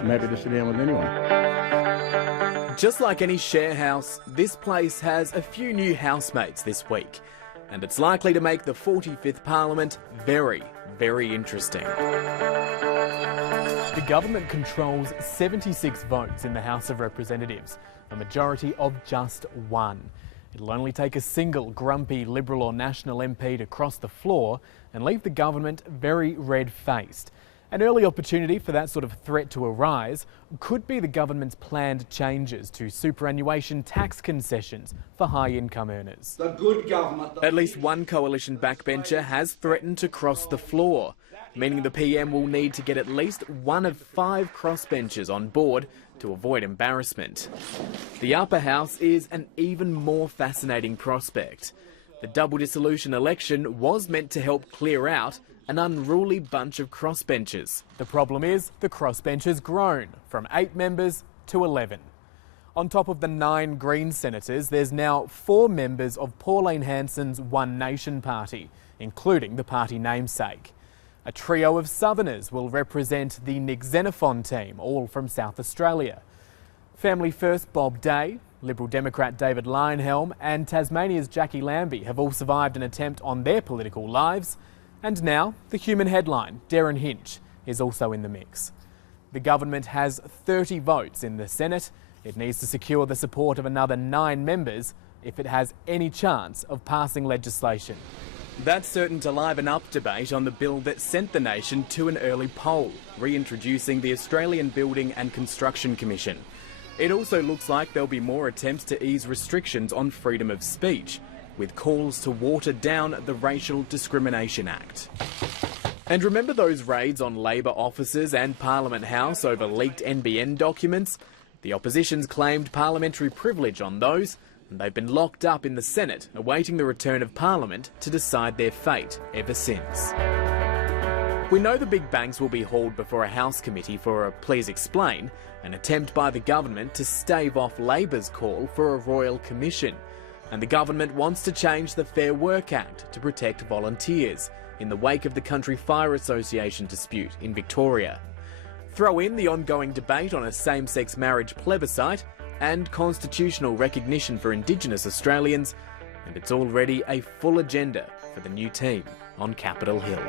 I'm happy to sit down with anyone. Just like any share house, this place has a few new housemates this week, and it's likely to make the 45th Parliament very, very interesting. The government controls 76 votes in the House of Representatives, a majority of just one. It'll only take a single grumpy Liberal or National MP to cross the floor and leave the government very red-faced. An early opportunity for that sort of threat to arise could be the government's planned changes to superannuation tax concessions for high-income earners. The good government... At least one coalition backbencher has threatened to cross the floor, meaning the PM will need to get at least one of 5 crossbenchers on board to avoid embarrassment. The upper house is an even more fascinating prospect. The double dissolution election was meant to help clear out an unruly bunch of crossbenchers. The problem is the crossbenchers grown from 8 members to 11. On top of the 9 Green senators, there's now 4 members of Pauline Hanson's One Nation party, including the party namesake. A trio of Southerners will represent the Nick Xenophon team, all from South Australia. Family First Bob Day, Liberal Democrat David Leyonhjelm and Tasmania's Jackie Lambie have all survived an attempt on their political lives. And now, the human headline, Darren Hinch, is also in the mix. The government has 30 votes in the Senate. It needs to secure the support of another 9 members if it has any chance of passing legislation. That's certain to liven up debate on the bill that sent the nation to an early poll, reintroducing the Australian Building and Construction Commission. It also looks like there'll be more attempts to ease restrictions on freedom of speech, with calls to water down the Racial Discrimination Act. And remember those raids on Labor offices and Parliament House over leaked NBN documents? The opposition's claimed parliamentary privilege on those, and they've been locked up in the Senate, awaiting the return of Parliament to decide their fate ever since. We know the big banks will be hauled before a House committee for a please explain, an attempt by the government to stave off Labor's call for a royal commission. And the government wants to change the Fair Work Act to protect volunteers in the wake of the Country Fire Association dispute in Victoria. Throw in the ongoing debate on a same-sex marriage plebiscite and constitutional recognition for Indigenous Australians, and it's already a full agenda for the new team on Capitol Hill.